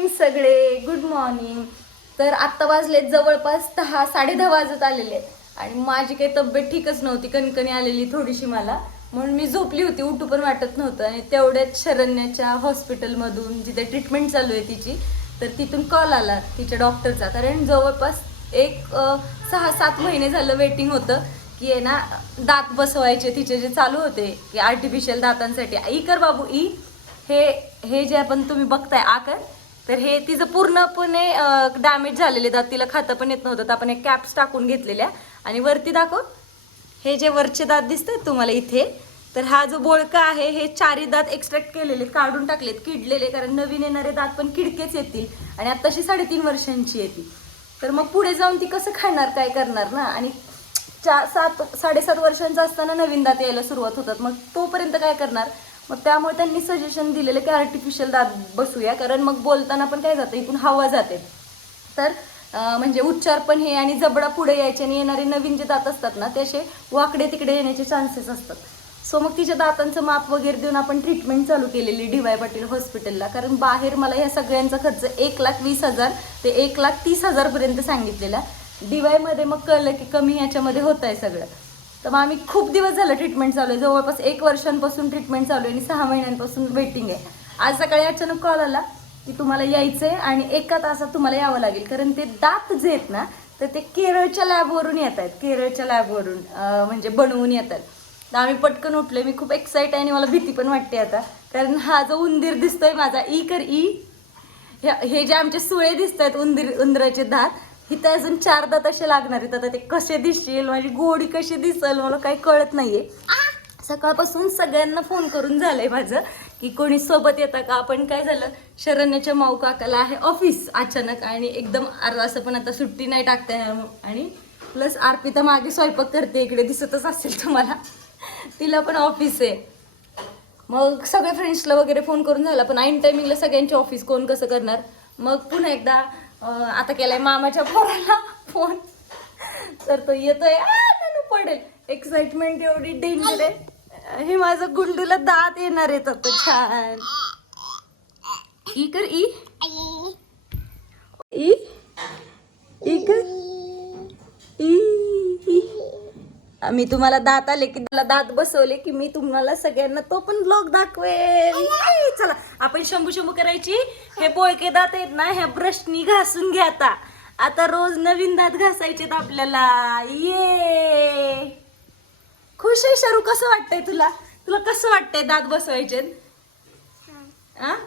Morning सगळे good morning. तर आत्ता वाजले जवळपास दहा साडे दहा वाजत आलेले आहेत. आणि माझी काही तब्येत ठीकच नव्हती कणकणी आलेली थोडीशी मला. म्हणून मी झोपली होती उठू पण वाटत नव्हतं. आणि तेवढ्याच शरण्याच्या हॉस्पिटलमधून जिथे ट्रीटमेंट चालू आहे तिची तर तिथून कॉल आला तिच्या डॉक्टरचा कारण जवळपास एक सहा सात महिने झालं वेटिंग होतं की आहे ना दात बसवायचे तिचे जे चालू होते की आर्टिफिशियल दातांसाठी. ई कर बाबू ई. हे हे जे आपण तुम्ही बघताय आकर तर हे तिचं पूर्णपणे डॅमेज झालेले दात तिला खातं पण येत नव्हतं. तर आपण एक कॅप्स टाकून घेतलेल्या. आणि वरती दाखव. हे जे वरचे दात दिसतात तुम्हाला इथे तर हा जो बोळका आहे हे चारी दात एक्स्ट्रॅक्ट केलेले काढून टाकलेत किडलेले कारण नवीन येणारे दात पण किडकेच येतील. आणि आत्ताशी साडेतीन वर्षांची येते तर मग पुढे जाऊन ती कसं खाणार काय करणार ना? आणि चार सात साडेसात वर्षांचा असताना नवीन दात यायला सुरुवात होतात. मग तोपर्यंत काय करणार? मग त्यामुळे त्यांनी सजेशन दिलेलं की आर्टिफिशियल दात बसूया. कारण मग बोलताना पण काय जातं इथून हवा जाते. तर म्हणजे उच्चार पण हे आणि जबडा पुढे यायचे आणि येणारे नवीन जे दात असतात ना ते असे वाकडे तिकडे येण्याचे चान्सेस असतात. सो मग तिच्या दातांचं माप वगैरे देऊन आपण ट्रीटमेंट चालू केलेली डी वाय पाटील हॉस्पिटलला कारण बाहेर मला ह्या सगळ्यांचा खर्च एक लाख वीस हजार ते एक लाख तीस हजारपर्यंत सांगितलेला. डी वायमध्ये मग कळलं की कमी ह्याच्यामध्ये होत आहे सगळं. तर मग आम्ही खूप दिवस झालं ट्रीटमेंट चालू आहे. जवळपास एक वर्षांपासून ट्रीटमेंट चालू आहे आणि सहा महिन्यांपासून वेटिंग आहे. आज सकाळी अचानक कॉल आला की तुम्हाला यायचं आहे आणि एका तासात तुम्हाला यावं लागेल. कारण ते दात जे आहेत ना तर ते केरळच्या लॅबवरून येत आहेत. केरळच्या लॅबवरून म्हणजे बनवून येत आहेत. तर आम्ही पटकन उठले मी खूप एक्साइट आहे आणि मला भीती पण वाटते आता. कारण हा जो उंदीर दिसतोय माझा ई कर ई. हे जे आमचे सुळे दिसत आहेत उंदीर उंदराचे दात इथं अजून चार दात असे लागणार आहेत. आता ते कसे दिसतील माझी गोडी कशी दिसल मला काही कळत नाहीये. सकाळपासून सगळ्यांना फोन करून झालंय माझं की कोणी सोबत येता का? आपण काय झालं? शरण्याच्या माऊ काकाला आहे ऑफिस अचानक आणि एकदम अर्धा असं पण आता सुट्टी नाही टाकता येणार. आणि प्लस अर्पिता मागे स्वयंपाक करते इकडे दिसतच असेल तुम्हाला. तिला पण ऑफिस आहे. मग सगळ्या फ्रेंड्सला वगैरे फोन करून झाला पण ऐन टायमिंगला सगळ्यांचे ऑफिस कोण कसं करणार? मग पुन्हा एकदा आता केलाय मामाच्या पोराला फोन. तर तो येतोय. "आ, नानू पडेल. एक्साइटमेंट एवढी डेंजर आहे. हे माझं गुंडूला दात येणार आहेत आता छान. ई कर ई. ई? ई कर. ई. मी तुम्हाला दात आले की दात बसवले की मी तुम्हाला सगळ्यांना तो पण ब्लॉग दाखवेल. चला. शंभू शंभू करायची? हे बोळके दात आहेत ना ह्या ब्रशनी घासून घ्या आता. आता रोज नवीन दात घासायचे आपल्याला. ये! खुश आहे शरू कसं वाटतंय तुला? तुला कसं वाटतंय दात बसवायचे?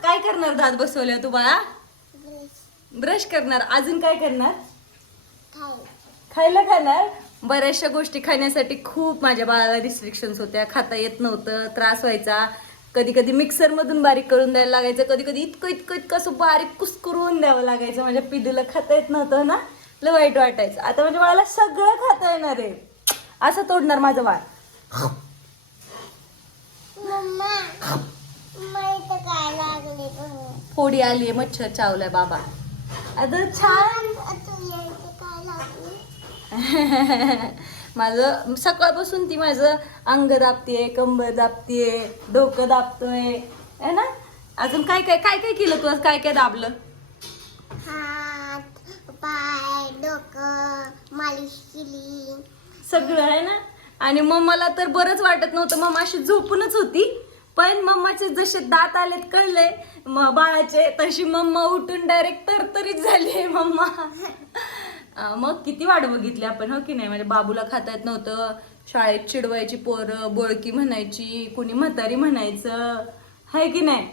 काय करणार दात बसवले तू बाळा? ब्रश करणार. अजून काय करणार? खायला खाणार? बऱ्याचशा गोष्टी खाण्यासाठी खूप माझ्या बाळाला रिस्ट्रिक्शन्स होत्या. खाता येत नव्हतं त्रास व्हायचा. कधी कधी मिक्सर मधून बारीक करून द्यायला लागायचं कधी कधी इतकं इतकं इतकं असं बारीक कुस्करून द्यावं लागायचं. माझ्या पिदूला खाता येत नव्हतं ना लय वाईट वाटायचं. आता माझ्या बाळाला सगळं खाता येणार आहे. असं तोडणार माझं मला गं? फोडी आली आहे मच्छर चावलाय बाबा. आता छान माझं सकाळपासून ती माझं अंग दाबतीये कंबर दाबतीये डोकं दाबतोय. है ना? अजून काय काय काय काय केलं तू? आज काय काय दाबलं? हात पाय डोकं मालिश केली. सगळं आहे ना? आणि मम्माला तर बरंच वाटत नव्हतं. मम्मा अशी झोपूनच होती. पण मम्माचे जसे दात आलेत कळले म बाळाचे तशी मम्मा उठून डायरेक्ट तरतरीत झाली मम्मा. मग किती वाट बघितली आपण हो की नाही? म्हणजे बाबूला खाता येत नव्हतं शाळेत चिडवायची पोरं बोळकी म्हणायची कुणी म्हातारी म्हणायचं हाय की नाही?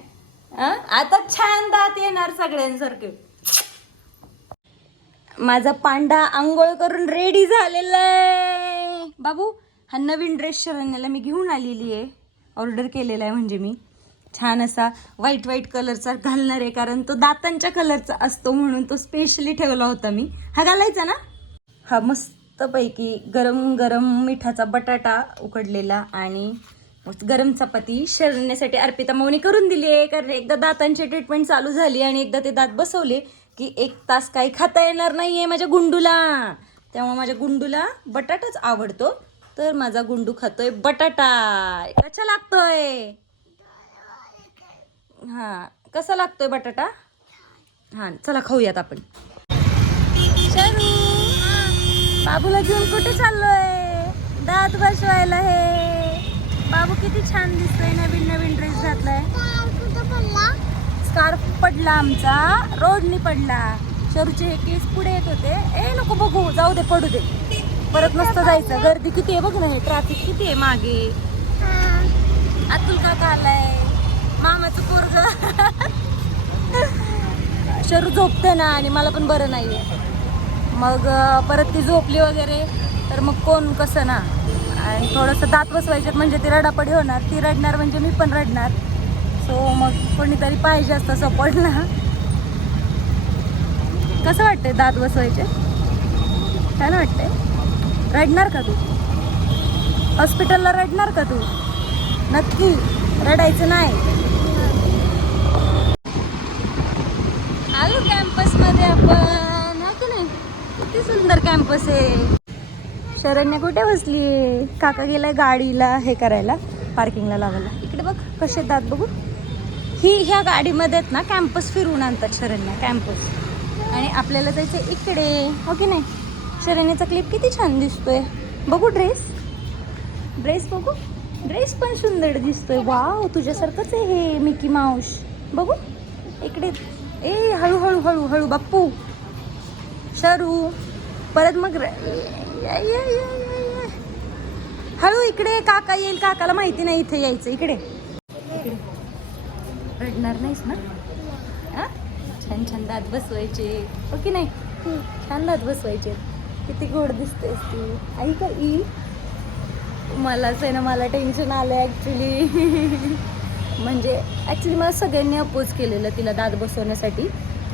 आता छान दात येणार सगळ्यांसारखे. माझा पांडा आंघोळ करून रेडी झालेला आहे. बाबू हा नवीन ड्रेस शरण्याला मी घेऊन आलेली आहे. ऑर्डर केलेला आहे म्हणजे मी. छान असा व्हाईट व्हाईट कलरचा घालणार आहे कारण तो दातांच्या कलरचा असतो म्हणून तो स्पेशली ठेवला होता मी. हा घालायचा ना? हा मस्तपैकी गरम गरम मिठाचा बटाटा उकडलेला आणि गरम चपाती शरण्यासाठी अर्पिता मौनी करून दिली आहे कारण एकदा दातांची ट्रीटमेंट चालू झाली आणि एकदा ते दात बसवले की एक तास काही खाता येणार नाही आहे माझ्या गुंडूला. त्यामुळे माझ्या गुंडूला बटाटाच आवडतो. तर माझा गुंडू खातोय बटाटा. कसा लागतोय? हा. कसा लागतोय बटाटा? हा चला खाऊयात आपण. शरू. बाबूला घेऊन कुठे चाललोय? दात बसवायला हे. बाबू किती छान दिसतोय नवीन नवीन ड्रेस घातलाय. स्कार्फ पडला आमचा रोडनी पडला. शरूचे हे केस पुढे येत होते. ए नको बघू जाऊ दे पडू दे. परत नसतं जायचं. गर्दी किती आहे बघ ना हे ट्रॅफिक किती आहे मागे. अतुल काका आलाय. शरू झोपते ना आणि मला पण बरं नाही आहे मग परत ती झोपली वगैरे तर मग कोण कसं ना? आणि थोडंसं दात बसवायचे म्हणजे ती रडापडी होणार. ती रडणार म्हणजे मी पण रडणार. सो मग कोणीतरी पाहिजे असतं सपोर्ट ना कसं वाटतंय दात बसवायचे? छान वाटतंय. रडणार का तू? हॉस्पिटलला रडणार का तू? नक्की. रडायचं नाही आलो कॅम्पसमध्ये आपण हा की नाही किती सुंदर कॅम्पस आहे. शरण्य कुठे बसली काका गेलाय गाडीला हे करायला पार्किंगला लावायला. इकडे बघ कसे दात बघू ही ह्या गाडीमध्ये आहेत ना कॅम्पस फिरून आणतात शरण्या कॅम्पस आणि आपल्याला जायचं इकडे हो की नाही? शरण्याचा क्लिप किती छान दिसतोय. बघू ड्रेस ड्रेस बघू. ड्रेस पण सुंदर दिसतोय. वाव तुझ्यासारखंच आहे हे मिकी माऊस बघू. इकडे. ए हळू हळू हळू हळू बाप्पू शरू परत मग हळू इकडे काका येईल काकाला माहिती नाही इथे यायचं इकडे इकडे रडणार नाहीस ना हा? छान छान दात बसवायचे हो की नाही छान दात बसवायचे किती गोड दिसतेस तू आई का ई मलाच आहे ना मला टेन्शन आलं ॲक्च्युली म्हणजे ॲक्च्युली मला सगळ्यांनी अपोज केलेलं तिला दात बसवण्यासाठी.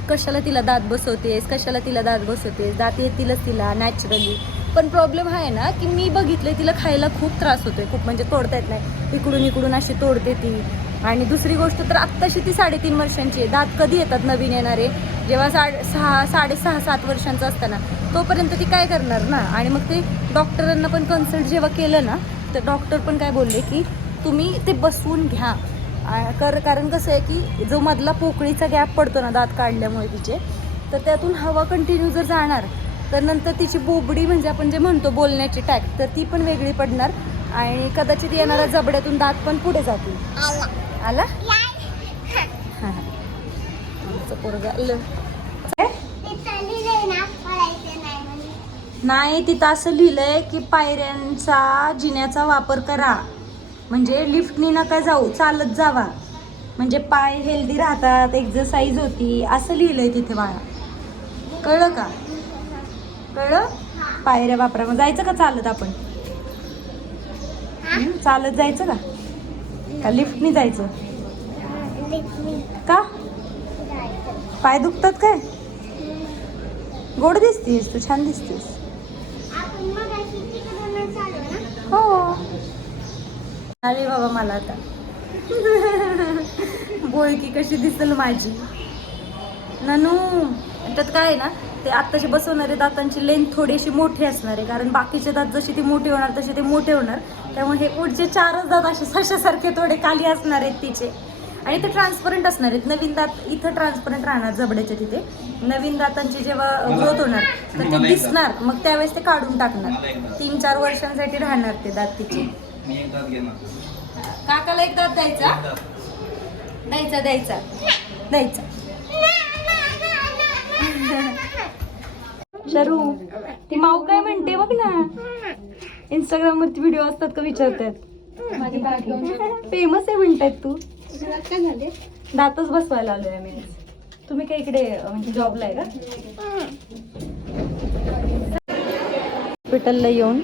कशाला तिला दात बसवतेस? कशाला तिला दात बसवतेस? दात येतीलच तिला नॅचरली पण प्रॉब्लेम हा आहे ना की मी बघितले तिला खायला खूप त्रास होतोय. खूप म्हणजे तोडता येत नाही. इकडून इकडून अशी तोडते ती. आणि दुसरी गोष्ट तर आत्ताशी ती साडेतीन वर्षांची आहे. दात कधी येतात नवीन येणारे? जेव्हा साडे सहा साडेसहा सात वर्षांचं असताना तोपर्यंत ती काय करणार ना? आणि मग ते डॉक्टरांना पण कन्सल्ट जेव्हा केलं ना तर डॉक्टर पण काय बोलले की तुम्ही ते बसवून घ्या. कर कारण कसं आहे की जो मधला पोकळीचा गॅप पडतो ना दात काढल्यामुळे तिचे तर त्यातून हवा कंटिन्यू जर जाणार तर नंतर तिची बोबडी म्हणजे आपण जे म्हणतो बोलण्याची टॅक तर ती पण वेगळी पडणार आणि कदाचित येणाऱ्या जबड्यातून दात पण पुढे जातील. आला? काय? नाही नाही तिथं असं लिहिलंय की पायऱ्यांचा जिन्याचा वापर करा. म्हणजे लिफ्टनी नका जाऊ चालत जावा. म्हणजे पाय हेल्दी राहतात एक्झरसाईज होती असं लिहिलंय तिथे बाळा. कळलं का? कळलं? पायऱ्या वापरा मग जायचं का चालत आपण? हं? चालत जायचं का? का लिफ्टनी जायचं? का? पाय दुखतात काय? गोड दिसतीस तू छान दिसतीस हो. आली बाबा मला आता. बोळकी कशी दिसेल माझी. ननू त्यात काय आहे ना ते आत्ताचे बसवणारे दातांची लेंथ थोडीशी मोठी असणार आहे. कारण बाकीचे दात जशी ती मोठी होणार तसे ते मोठे होणार. त्यामुळे हे पुढचे चारच दात असे सशासारखे थोडे खाली असणार आहेत तिचे. आणि ते ट्रान्सपरंट असणार आहेत. नवीन दात इथं ट्रान्सपरंट राहणार जबड्याच्या तिथे. नवीन दातांची जेव्हा ग्रोथ होणार तर ते दिसणार. मग त्यावेळेस ते काढून टाकणार. तीन चार वर्षांसाठी राहणार ते दात तिचे. मी एक दात घेणार. काकाला एक दात द्यायचा? द्यायचा द्यायचा. द्यायचा. शरू ती माऊ काय म्हणते बघ ना. इंस्टाग्राम वरती व्हिडिओ असतात का विचारतात. फेमस आहे म्हणतात तू. दातच बसवायला आलोय आम्ही. तुम्ही काय इकडे म्हणजे जॉबला आहे का? हॉस्पिटलला येऊन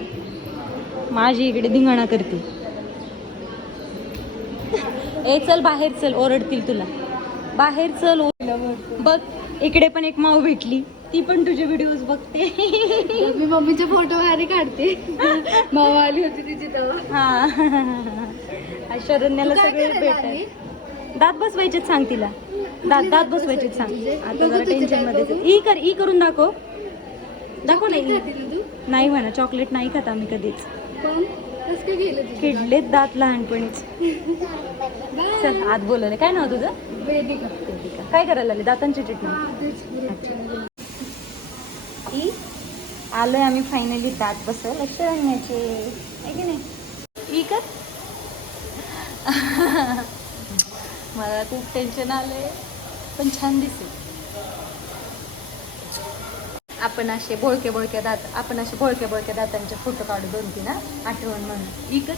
माझी इकडे धिंगाणा करते. ए चल बाहेर चल ओरडतील तुला. बाहेर चल बघ इकडे पण एक माऊ भेटली. ती पण तुझे व्हिडिओज बघते. मी मम्मीचे फोटो वगैरे काढते. मावा आली होती तिची तेव्हा. हा. शरण्याला सगळे भेटतात दात बसवायचेच सांग तिला. दात दात बसवायचेच सांग. आता बघू जरा टेन्शनमध्ये. ई कर ई करून दाखव. दाखव ना ई. खाते ना तू? नाही म्हणा चॉकलेट नाही खात आम्ही कधीच. पण कसं काय गेलं तुझं? किडलेत दात लहानपणीच. चल आत बोलवले काय नाव तुझं? वेदिका. काय करायला लागले? दातांची ट्रीटमेंट ई आलोय आम्ही फायनली दात बसल लक्ष आणण्याचे आहे की नाही? ई कर मला खूप टेन्शन आलंय. पण छान दिसेल. आपण असे बोळके बोळके दात आपण असे बोळके बोळके दातांचे फोटो काढू दोन तीन? आठवण म्हणून. कर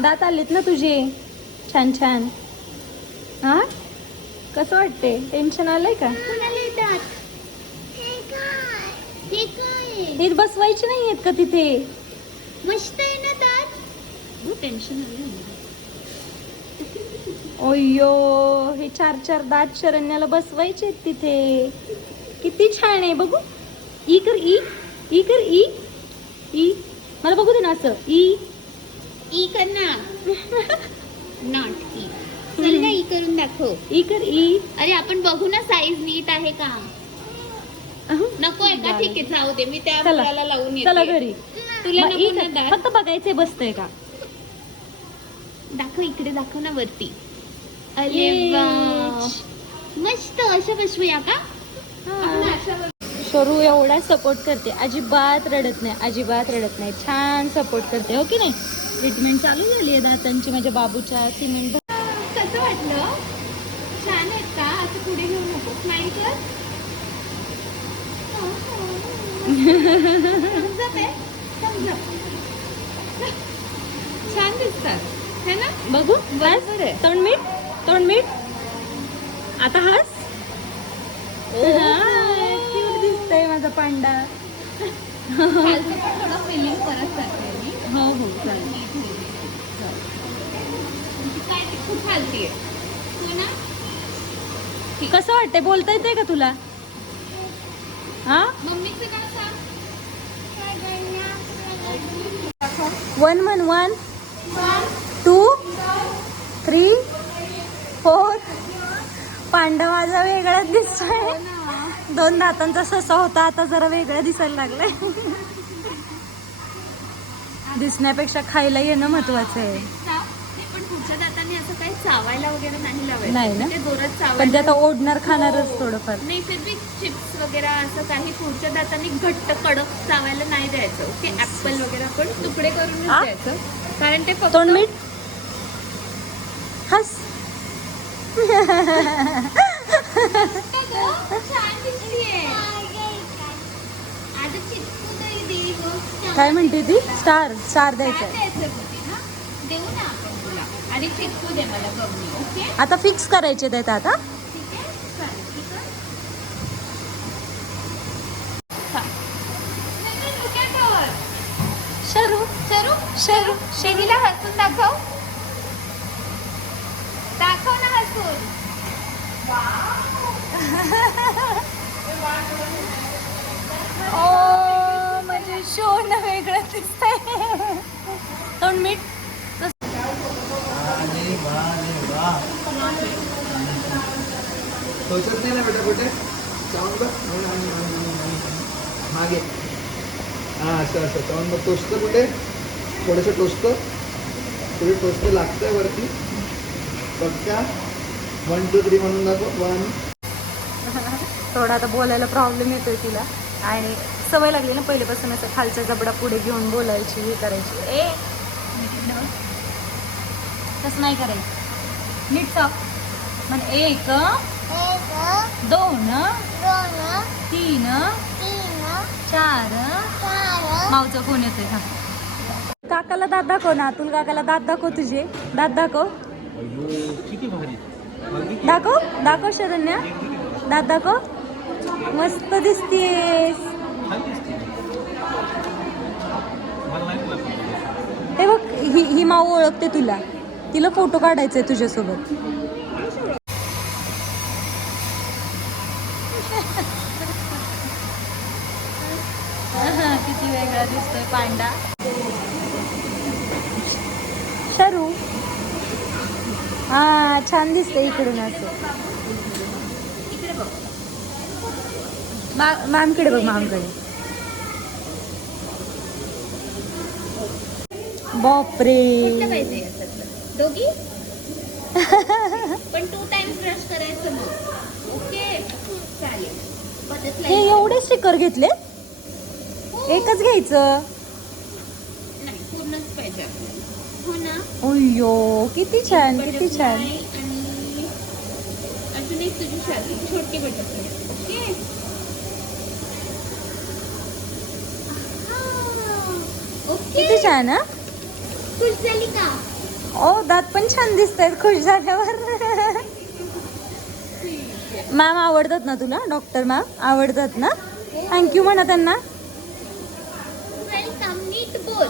दात आलेत ना तुझे? छान छान. हा? कसं वाटते? टेन्शन आलंय का? बसवायचे नाही आहेत का तिथे? मस्त टेन्शन ओयो हे चार चार दात शरण्याला बसवायचे तिथे. किती छान आहे बघू. ई कर ई ई कर ई ई. मला बघू दे ना असं. ई. ई कर ना. नॉट ई चल ना ई करून दाखव. ई कर ई. अरे आपण बघू ना साईज नीट आहे का? नको आहे का? ठीक आहे जाऊ दे. मी त्या मुलाला लावून येते. चला घरी. तुला ई नको ना. दात. फक्त बघायचे बसतंय का? दाखव इकडे दाखव ना वरती. अरे. वा. मस्त असं बसवूया का? आपण असं शरू एवढा सपोर्ट करते. अजिबात रडत नाही अजिबात रडत नाही. छान सपोर्ट करते हो की नाही? ट्रीटमेंट चालू झाली आहे दातांची माझ्या बाबूच्या सिमेंट कसं वाटलं? छान आहेत का? असं पुढे घेऊ नको. आहे? Thumbs up. छान दिसतात. है ना? बघू बस. तोंड मीठ तोंड मीठ. आता हस. क्यूट दिसतंय माझा पांडा. फिलिंग परत हो हो खूप आहे. हो कसं वाटतंय? बोलता येते का तुला? हा? मम्मीचं नाव सांग. One one. One. Three four panda माझा वेगळाच दिसतोय. दोन दातांचा ससा होता आता जरा वेगळा दिसायला लागलाय. दिसण्यापेक्षा खायला येणं महत्वाचं आहे. चाव. नाही, पण पुढच्या दातांनी असं काही चावायला वगैरे नाही लावायचं. नाही ना? ते जोरात चावायला आता ओढणार खाणारच थोडंफार. नाही फिर बी चिप्स वगैरे असं काही पुढच्या दातांनी घट्ट कडक चावायला नाही द्यायचं. ते ऍपल वगैरे आपण तुकडे करून आ? द्यायचं. कारण ते फक्त तोंड मीठ? हस. काय म्हणते ती? स्टार स्टार द्यायचं आता फिक्स करायचे ते आता ठीक आहे चालेल ठीक आहे हा. नाही, नाही, डोक्यावर. शरू शरू शरू शेरीला हसून दाखव दाखव ना हसून ओ म्हणजे शो न वेगळं दिसतंय तोंड मीठ अरे वा रे वा टोचत नाही ना बेटा कुठे? चावून बघ. मागे. हां असं असं चावून बघ. टोचतं कुठे? थोडंसं टोचतं पुढे टोचतं लागतंय वरती. पक्का वन टू थ्री म्हणून दाखव. वन थोडा आता बोलायला प्रॉब्लेम येतोय तिला. आणि सवय लागली ना पहिल्यापासून असं खालचा जबडा पुढे घेऊन बोलायची हे करायची. ए! तसं नाही करायचं. नीट चाव म्हणजे एक दोन तीन चार. मावचा फोन येतोय का काकाला दात दाखव ना अतुल काकाला दात दाखव तुझे. दात दाखव. दाखव दाखव शरण्या. दात दाखव. मस्त दिसतेस हे बघ ही ही माऊ ओळखते तुला. तिला फोटो काढायचा आहे तुझ्यासोबत किती वेगळा दिसतोय पांडा. शरू. हा छान दिसतंय इकडून असं. इकडे बघ. मा मॅमकडे बघ मॅमकडे. बापरे. दोघी? पण टू टाइम्स ब्रश करायचं मग. ओके चालेल. हे एवढे स्टिकर घेतले एकच घ्यायचं नाही पूर्णच पाहिजे आपल्याला हो ना अय्यो किती छान किती छान. Butterfly आणि अजून एक तुझी शादी छोटी बटरफ्लाय ओके? ओके. किती छान हा? खुश झाली का? ओ दात पण छान दिसत आहेत खुश झाल्यावर. मॅम आवडतात ना तुला? डॉक्टर मॅम आवडतात ना? थँक्यू म्हणा त्यांना. वेलकम नीट बोल.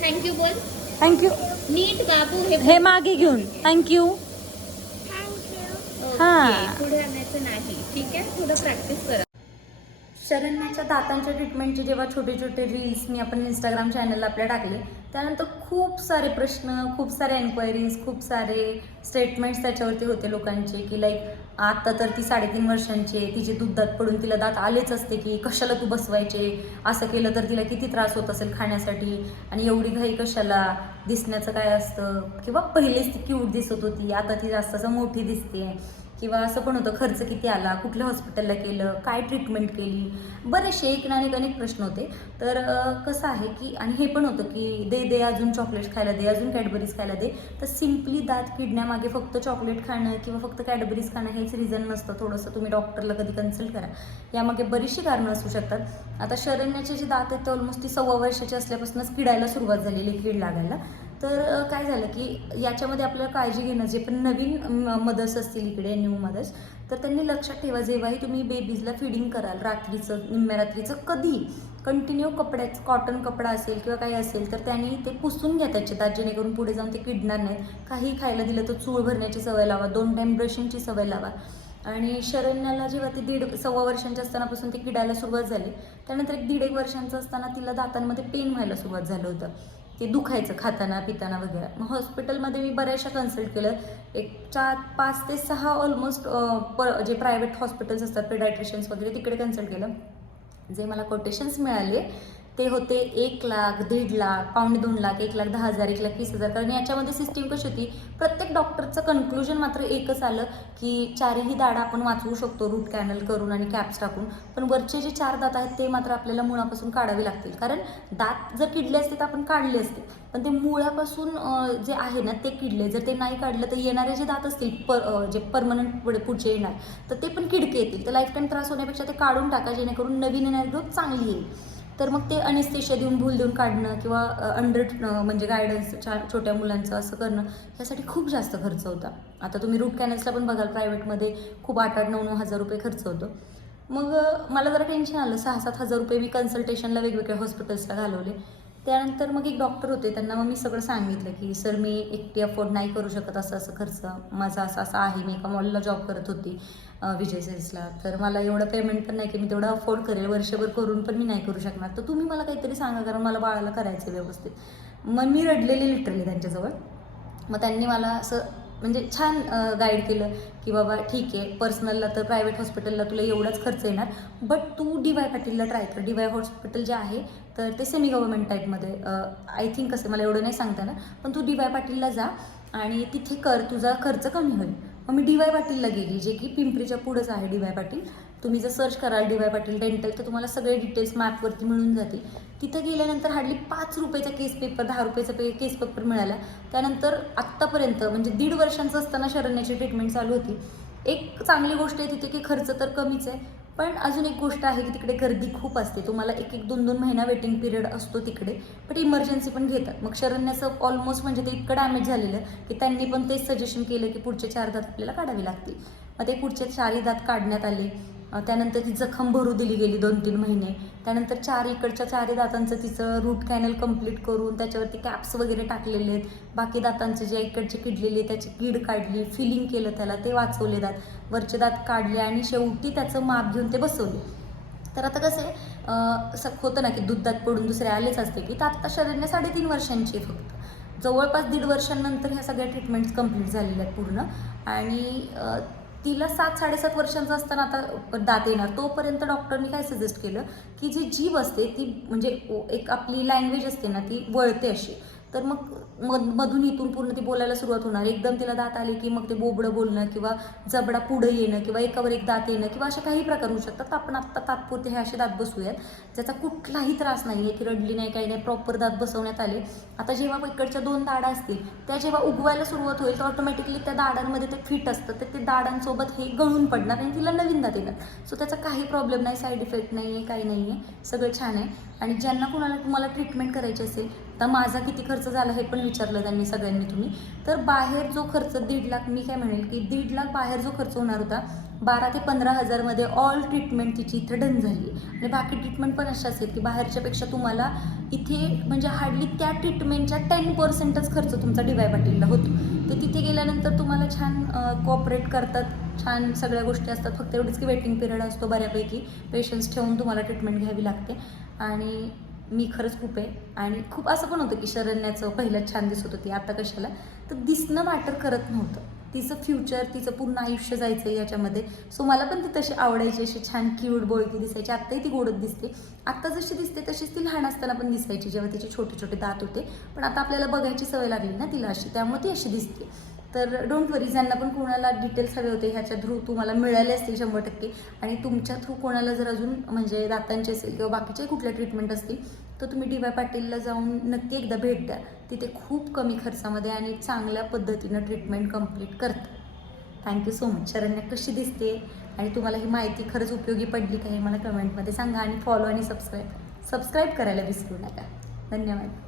थँक्यू बोल. थँक्यू नीट बाबू हे हे मागे घेऊन. थँक्यू हा. पुढे आणायचं नाही. ठीक आहे? थोडं प्रॅक्टिस करा. शरण्याच्या दातांच्या ट्रीटमेंटचे जेव्हा छोटे छोटे रील्स मी आपण इंस्टाग्राम चॅनलला आपल्या टाकले त्यानंतर खूप सारे प्रश्न खूप सारे एन्क्वायरीज खूप सारे स्टेटमेंट्स त्याच्यावरती होते लोकांचे की लाईक आता तर ती साडेतीन वर्षांची आहे. तिचे दूध दात पडून तिला दात आलेच असते की कशाला तू बसवायचे? असं केलं तर तिला किती त्रास होत असेल खाण्यासाठी? आणि एवढी घाई कशाला? दिसण्याचं काय असतं? किंवा पहिलेच ती क्यूट दिसत होती. आता ती जास्त मोठी दिसते. किंवा असं पण होतं खर्च किती आला कुठल्या हॉस्पिटलला केलं काय ट्रीटमेंट केली? बरेचसे एक ना अनेक अनेक प्रश्न होते. तर कसं आहे की आणि हे पण होतं की दे दे अजून चॉकलेट्स खायला दे अजून कॅडबरीज खायला दे. तर सिम्पली दात किडण्यामागे फक्त चॉकलेट खाणं किंवा फक्त कॅडबरीज खाणं हेच रिझन नसतं. थोडंसं तुम्ही डॉक्टरला कधी कन्सल्ट करा. यामागे बरीचशी कारणं असू शकतात. आता शरण्याचे जे दात आहेत ते ऑलमोस्ट ती सव्वा वर्षाची असल्यापासूनच किडायला सुरुवात झालेली कीड लागायला. तर काय झालं की याच्यामध्ये आपल्याला काळजी घेणं जे पण नवीन मदर्स असतील इकडे न्यू मदर्स तर त्यांनी लक्षात ठेवा जेव्हाही तुम्ही बेबीजला फिडिंग कराल रात्रीचं निम्म्या रात्रीचं कधी कंटिन्यू कपड्याचं कॉटन कपडा असेल किंवा काही असेल तर त्यांनी ते पुसून घ्या त्याच्यात. दात जेणेकरून पुढे जाऊन ते किडणार नाहीत. काही खायला दिलं तर चूळ भरण्याची सवय लावा दोन टाईम ब्रशिंगची सवय लावा. आणि शरण्याला जेव्हा ती दीड सव्वा वर्षांच्या असतानापासून ती किडायला सुरुवात झाली त्यानंतर एक दीड एक वर्षांचं असताना तिला दातांमध्ये पेन व्हायला सुरुवात झालं होतं. ते दुखायचं खाताना पिताना वगैरे. मग हॉस्पिटलमध्ये मी बऱ्याचशा कन्सल्ट केलं. एक चार पाच ते सहा ऑलमोस्ट प जे प्रायव्हेट हॉस्पिटल्स असतात पेडायट्रिशियन्स वगैरे तिकडे कन्सल्ट केलं. जे मला कोटेशन्स मिळाले ते होते एक लाख दीड लाख पावणे दोन लाख एक लाख दहा हजार एक लाख वीस हजार. कारण याच्यामध्ये सिस्टीम कशी होती? प्रत्येक डॉक्टरचं कन्क्लुजन मात्र एकच आलं की चारही दाडा आपण वाचवू शकतो रूट कॅनल करून आणि कॅप्स टाकून. पण वरचे जे चार दात आहेत ते मात्र आपल्याला मुळापासून काढावे लागतील. कारण दात जर किडले असते तर आपण काढले असते. पण ते मुळापासून जे आहे ना ते किडले. जर ते नाही काढलं तर येणारे जे दात असतील पर जे परमनंट पुढे पुढचे येणार तर ते पण किडके येतील. तर लाईफ टाईम त्रास होण्यापेक्षा ते काढून टाका जेणेकरून नवीन येणारी ग्रोथ चांगली येईल. तर मग ते अनेस्थेशिया देऊन भूल देऊन काढणं किंवा अंडर म्हणजे गायडन्स छोट्या मुलांचं असं करणं यासाठी खूप जास्त खर्च होता. आता तुम्ही रूट कॅनल्सला पण बघाल प्रायव्हेटमध्ये खूप आठ आठ नऊ नऊ हजार रुपये खर्च होतो. मग मला जरा टेन्शन आलं. सहा सात हजार रुपये मी कन्सल्टेशनला वेगवेगळ्या हॉस्पिटल्सला घालवले. त्यानंतर मग एक डॉक्टर होते. त्यांना मग मी सगळं सांगितलं की सर मी एकटी अफोर्ड नाही करू शकत असं असं खर्च. माझा असं असं आहे. मी एका मॉलला जॉब करत होती विजय सेल्सला तर मला एवढं पेमेंट पण नाही की मी तेवढं अफोर्ड करेल. वर्षभर करून पण मी नाही करू शकणार. तर तुम्ही मला काहीतरी सांगा कारण मला बाळाला करायचं आहे व्यवस्थित. मग मी रडलेली लिटरली त्यांच्याजवळ. मग त्यांनी मला असं म्हणजे छान गाईड केलं की बाबा ठीक आहे पर्सनलला तर प्रायव्हेट हॉस्पिटलला तुला एवढाच खर्च येणार. बट तू डी वाय पाटीलला ट्राय कर. डी वाय हॉस्पिटल जे आहे तर ते सेमी गव्हर्मेंट टाईपमध्ये आय थिंक कसं मला एवढं नाही सांगता ना पण तू डी वाय पाटीलला जा आणि तिथे कर. तुझा खर्च कमी होईल. मग मी डी वाय पाटीलला गेली जे की पिंपरीच्या पुढंच आहे डी वाय पाटील. तुम्ही जर सर्च कराल डी वाय पाटील डेंटल तर तुम्हाला सगळे डिटेल्स मॅपवरती मिळून जातील. तिथं गेल्यानंतर हार्डली पाच रुपयाचा केस पेपर दहा रुपयाचा पे केस पेपर मिळाला. त्यानंतर आत्तापर्यंत म्हणजे दीड वर्षांचं असताना शरण्याची ट्रीटमेंट चालू होती. एक चांगली गोष्ट आहे तिथे की खर्च तर कमीच आहे पण अजून एक गोष्ट आहे की तिकडे गर्दी खूप असते. तुम्हाला एक एक दोन दोन महिना वेटिंग पिरियड असतो तिकडे पण इमर्जन्सी पण घेतात. मग शरण्याचं ऑलमोस्ट म्हणजे ते इतकं डॅमेज झालेलं की त्यांनी पण तेच सजेशन केलं की पुढचे चार दात आपल्याला काढावे लागतील. मग ते पुढचे चारही दात काढण्यात आले. त्यानंतर ती जखम भरू दिली गेली दोन तीन महिने. त्यानंतर चार इकडच्या चारही दातांचं तिचं रूट कॅनल कंप्लीट करून त्याच्यावरती कॅप्स वगैरे टाकलेले आहेत. बाकी दातांचे जे इकडचे किडलेले त्याची कीड काढली फिलिंग केलं त्याला ते वाचवले दात. वरचे दात काढले आणि शेवटी त्याचं माप घेऊन ते बसवले. तर आता कसं आहे असं होतं ना की दुधात पडून दुसरे आलेच असते की तर आत्ता शरीरने साडेतीन वर्षांची फक्त. जवळपास दीड वर्षांनंतर ह्या सगळ्या ट्रीटमेंट्स कंप्लीट झालेल्या आहेत पूर्ण. आणि तिला सात साडेसात वर्षांचं असताना आता दात येणार. तोपर्यंत डॉक्टरनी काय सजेस्ट केलं? की जी जीभ असते ती म्हणजे एक आपली लँग्वेज असते ना ती वळते अशी. तर मग मध मधून इथून पूर्ण ती बोलायला सुरुवात होणार. एकदम तिला दात आले की मग ते बोबडं बोलणं किंवा जबडा पुढं येणं किंवा एकावर एक दात येणं किंवा अशा काही प्रकार होऊ शकतात. तर आपण आत्ता तात्पुरते हे असे दात बसूयात. ज्याचा कुठलाही त्रास नाही आहे की रडली नाही काही नाही प्रॉपर दात बसवण्यात आले. आता जेव्हा इकडच्या दोन दाडा असतील त्या जेव्हा उगवायला सुरुवात होईल तर ऑटोमॅटिकली त्या दाडांमध्ये ते फिट असतं. तर ते दाडांसोबत हे गळून पडणार आणि तिला नवीन दात येणार. सो त्याचा काही प्रॉब्लेम नाही साईड इफेक्ट नाही आहे काही नाही आहे सगळं छान आहे. आणि ज्यांना कोणाला तुम्हाला ट्रीटमेंट करायची असेल तर माझा किती खर्च झाला हे पण विचारलं त्यांनी सगळ्यांनी तुम्ही. तर बाहेर जो खर्च दीड लाख मी काय म्हणेल की दीड लाख बाहेर जो खर्च होणार होता बारा ते पंधरा हजारमध्ये ऑल ट्रीटमेंट तिची इथं डन झाली. आहे आणि बाकी ट्रीटमेंट पण अशा आहेत की बाहेरच्यापेक्षा तुम्हाला इथे म्हणजे हार्डली त्या ट्रीटमेंटच्या टेन पर्सेंटच खर्च तुमचा डीवाय पाटीलला होतो. तर तिथे गेल्यानंतर तुम्हाला छान कोऑपरेट करतात. छान सगळ्या गोष्टी असतात. फक्त एवढीच की वेटिंग पिरियड असतो बऱ्यापैकी. पेशन्स ठेवून तुम्हाला ट्रीटमेंट घ्यावी लागते. आणि मी खरंच खूप आहे. आणि खूप असं पण होतं की शरण्याचं पहिलं छान दिसत होती. आता कशाला? तर दिसणं मॅटर करत नव्हतं. तिचं फ्युचर तिचं पूर्ण आयुष्य जायचं आहे याच्यामध्ये. सो मला पण ती तशी आवडायची अशी छान क्यूट बोळकी दिसायची. आत्ताही ती गोडत दिसते. आत्ता जशी दिसते तशीच ती लहान असताना पण दिसायची जेव्हा तिचे छोटे छोटे दात होते. पण आता आपल्याला बघायची सवय लागली ना तिला अशी त्यामुळे ती अशी दिसते. तर डोंट वरी ज्यांना पण कोणाला डिटेल्स हवे होते ह्याच्या थ्रू तुम्हाला मिळाले असतील शंभर टक्के. आणि तुमच्या थ्रू कोणाला जर अजून म्हणजे दातांचे असेल किंवा बाकीचे कुठल्या ट्रीटमेंट असतील तर तुम्ही डी वाय पाटीलला जाऊन नक्की एकदा भेट द्या. तिथे खूप कमी खर्चामध्ये आणि चांगल्या पद्धतीनं ट्रीटमेंट कंप्लीट करतं thank you so much Sharanya कशी दिसते? आणि तुम्हाला ही माहिती खरंच उपयोगी पडली का हे मला कमेंटमध्ये सांगा आणि फॉलो आणि सबस्क्राईब सबस्क्राईब करायला विसरू नका. धन्यवाद.